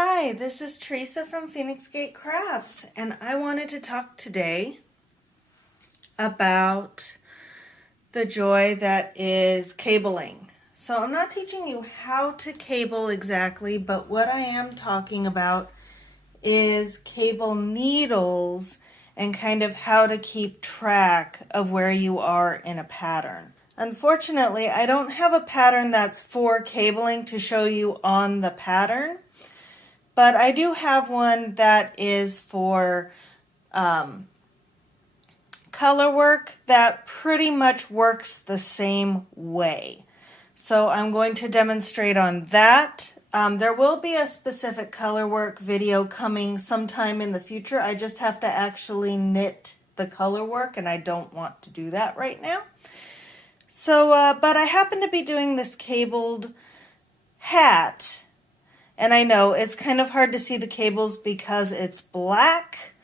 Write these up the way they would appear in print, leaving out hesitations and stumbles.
Hi, this is Teresa from Phoenix Gate Crafts, and I wanted to talk today about the joy that is cabling. So I'm not teaching you how to cable exactly, but what I am talking about is cable needles and kind of how to keep track of where you are in a pattern. Unfortunately, I don't have a pattern that's for cabling to show you on the pattern. But I do have one that is for color work that pretty much works the same way. So I'm going to demonstrate on that. There will be a specific color work video coming sometime in the future. I just have to actually knit the color work, and I don't want to do that right now. So, but I happen to be doing this cabled hat. And I know it's kind of hard to see the cables because it's black,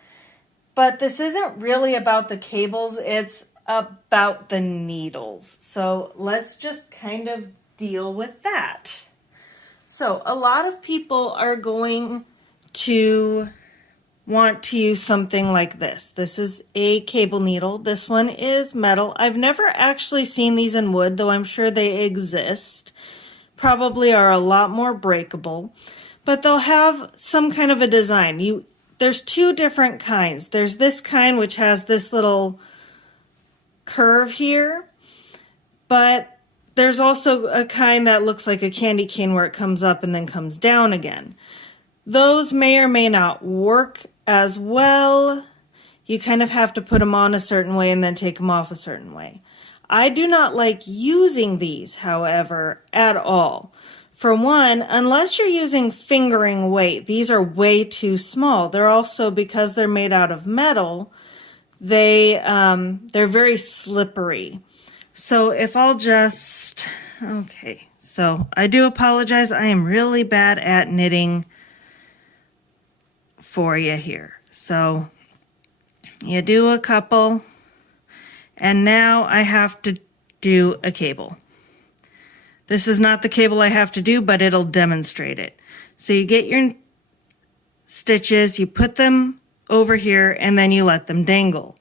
but this isn't really about the cables, it's about the needles. So let's just kind of deal with that. So a lot of people are going to want to use something like this. This is a cable needle. This one is metal. I've never actually seen these in wood, though I'm sure they exist. Probably are a lot more breakable, but they'll have some kind of a design. There's two different kinds. There's this kind which has this little curve here, but there's also a kind that looks like a candy cane where it comes up and then comes down again. Those may or may not work as well. You kind of have to put them on a certain way and then take them off a certain way. I do not like using these, however, at all. For one, unless you're using fingering weight, these are way too small. They're also, because they're made out of metal, they're very slippery. So if I'll just, okay, so I do apologize. I am really bad at knitting for you here. So you do a couple. And now I have to do a cable. This is not the cable I have to do, but it'll demonstrate it. So you get your stitches, you put them over here, and then you let them dangle.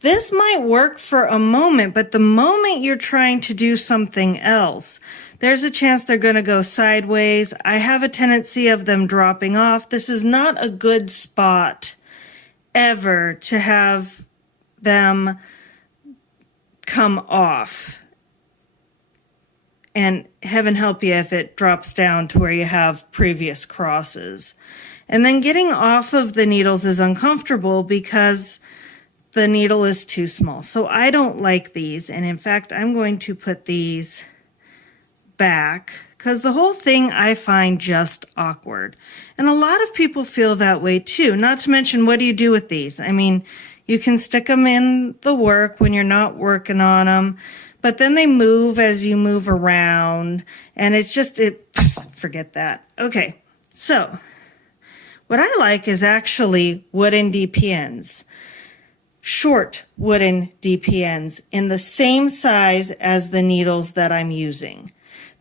This might work for a moment, but the moment you're trying to do something else, there's a chance they're going to go sideways. I have a tendency of them dropping off. This is not a good spot ever to have them come off, and heaven help you if it drops down to where you have previous crosses. And then getting off of the needles is uncomfortable because the needle is too small. So I don't like these, and in fact I'm going to put these back because the whole thing I find just awkward. And a lot of people feel that way too. Not to mention, what do you do with these? I mean, you can stick them in the work when you're not working on them, but then they move as you move around, and it's just, forget that. Okay, so what I like is actually wooden DPNs, short wooden DPNs in the same size as the needles that I'm using,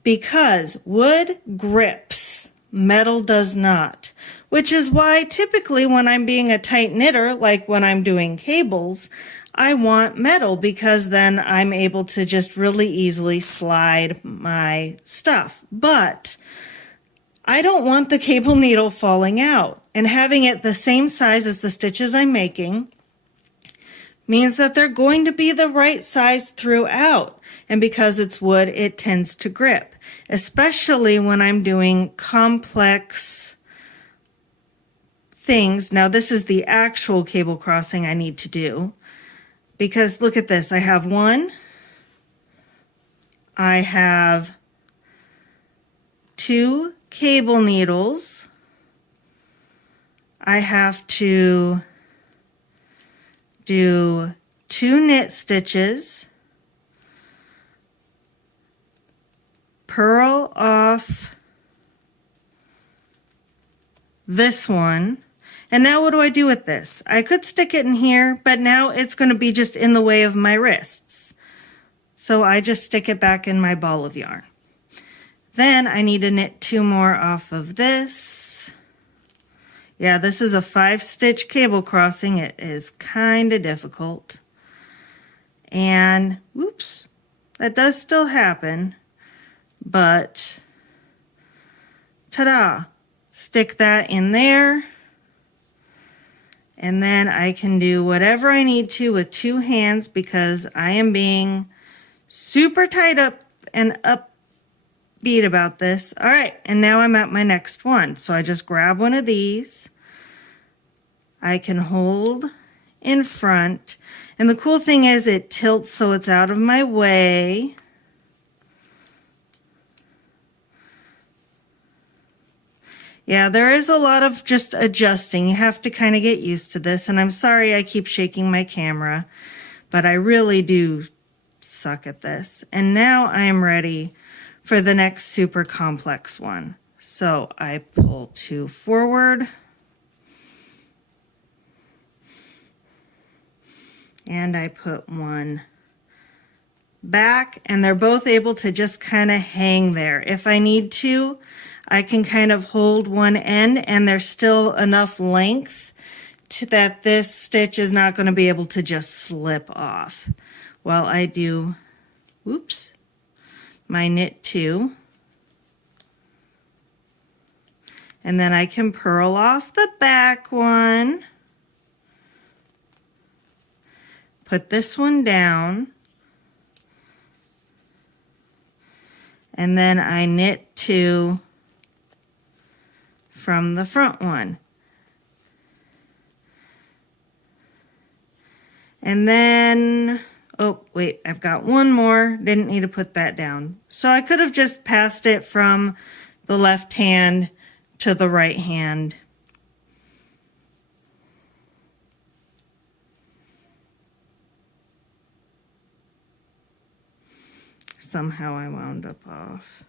because wood grips, metal does not. Which is why typically when I'm being a tight knitter, like when I'm doing cables, I want metal, because then I'm able to just really easily slide my stuff. But I don't want the cable needle falling out, and having it the same size as the stitches I'm making means that they're going to be the right size throughout. And because it's wood, it tends to grip, especially when I'm doing complex things. Now this is the actual cable crossing I need to do, because look at this. I have one, I have two cable needles, I have to do 2 knit stitches, purl off this one. And now what do I do with this? I could stick it in here, but now it's going to be just in the way of my wrists. So I just stick it back in my ball of yarn. Then I need to knit 2 more off of this. Yeah, this is a 5-stitch cable crossing. It is kind of difficult. And, whoops, that does still happen. But, ta-da! Stick that in there. And then I can do whatever I need to with 2 hands because I am being super tied up and upbeat about this. All right, and now I'm at my next one. So I just grab one of these. I can hold in front. And the cool thing is it tilts so it's out of my way. Yeah, there is a lot of just adjusting. You have to kind of get used to this. And I'm sorry I keep shaking my camera, but I really do suck at this. And now I am ready for the next super complex one. So I pull 2 forward. And I put 1 back, and they're both able to just kind of hang there. If I need to, I can kind of hold one end and there's still enough length to that this stitch is not going to be able to just slip off while I do, whoops, my knit 2. And then I can purl off the back one, put this one down, and then I knit 2 from the front one. And then, oh wait, I've got one more, didn't need to put that down. So I could have just passed it from the left hand to the right hand. Somehow I wound up off.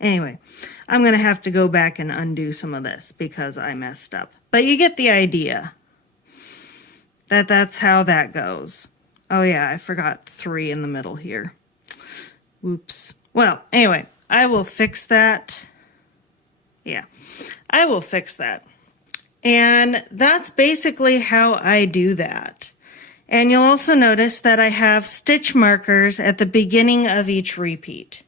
Anyway, I'm going to have to go back and undo some of this because I messed up. But you get the idea that that's how that goes. Oh yeah, I forgot 3 in the middle here. Whoops. Well, anyway, I will fix that. Yeah, I will fix that. And that's basically how I do that. And you'll also notice that I have stitch markers at the beginning of each repeat.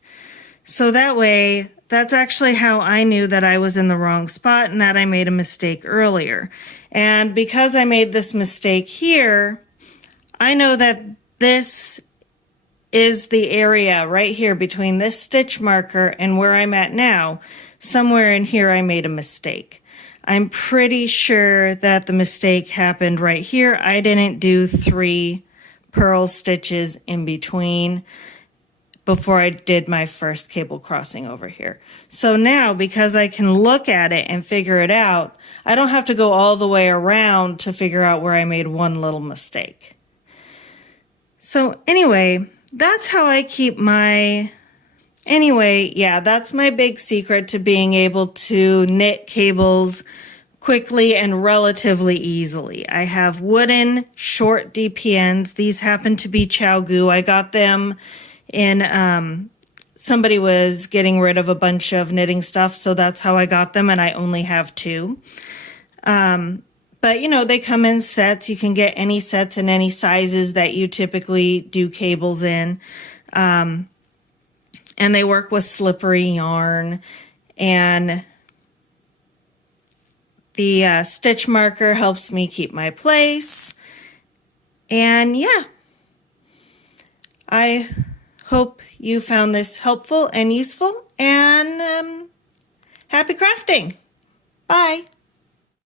So that way, that's actually how I knew that I was in the wrong spot and that I made a mistake earlier. And because I made this mistake here, I know that this is the area right here between this stitch marker and where I'm at now. Somewhere in here I made a mistake. I'm pretty sure that the mistake happened right here. I didn't do 3 purl stitches in between before I did my first cable crossing over here. So now, because I can look at it and figure it out, I don't have to go all the way around to figure out where I made one little mistake. So anyway, that's how I keep my... Anyway, yeah, that's my big secret to being able to knit cables quickly and relatively easily. I have wooden short DPNs. These happen to be Chiaogoo. I got them in, somebody was getting rid of a bunch of knitting stuff, so that's how I got them, and I only have 2. But, you know, they come in sets. You can get any sets in any sizes that you typically do cables in. And they work with slippery yarn, and the stitch marker helps me keep my place. And yeah, I hope you found this helpful and useful, and happy crafting. Bye.